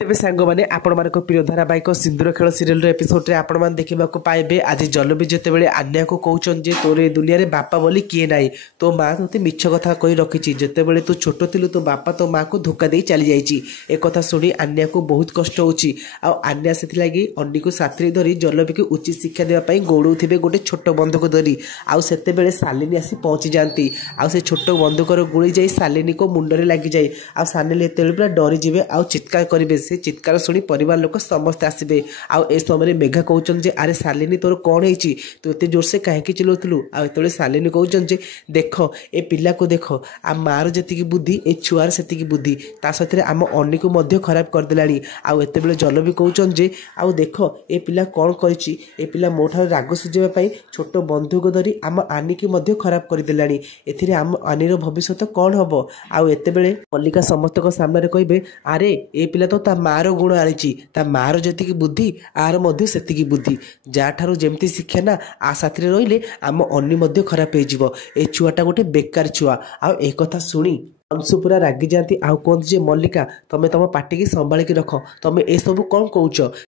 तेबे सांग मैंने आपण प्रिय धारावाहिक सिंदूर खेल सीरियल एपिसोड आपण देखा पाइबे। आज जलबी जिते आन्या को कहते जे तोर ए दुनिया में बापा बोली किए ना तो माँ तुझे मिछ कथा कही रखी जिते तू छोट थिलु तो बापा तो माँ को धोखा दे चली जाइए। एक कथा शुणी आन्या को बहुत कष्ट होची। आन्या से अन्नी को साथी धरी जलबी को उचित शिक्षा देवाई गौड़े गोटे छोट बंधुक धरी आते शालिनी आसी पहुँची जाती से छोट बंधुकर गुड़ी जाए शालिनी को मुंडे लगी जाए। शालिनी एत पूरा डरी जाए आ चित्कार करेंगे। से चित्कार शुणी परिवार लोक समस्त आसबे। ए समय मेघा कहते जे अरे शालिनी तोर कौन है तू एत जोर से कहीं चिल्लुलु। आते शालिनी कहते देख ए पिला को देख आ मार जी बुद्धि ए छुआर से बुद्धि ता सहित आम अन्नी को खराब करदेला। आते जलबी कहते जे आउ देख ए पिला कौन कर पिला मो ठार राग सुझाई छोट बंधुक धरी आम आनी की खराब करदेला। ए आम आनीर भविष्य कौन हम। आते मल्लिका समस्त सामने कहे अरे ए पिला तो मार गुण आनी मार जी बुद्धि आर से बुद्धि जहाँ जमती शिक्षा ना आ साथी रही आम अन्नी खराब हो छुआटा गोटे बेकार छुआ। एक कथा शुणी अंशु पूरा रागी जाती कहते जे मल्लिका तमें तुम पार्टी की संभाल रख तुम ए सब कौन कौच।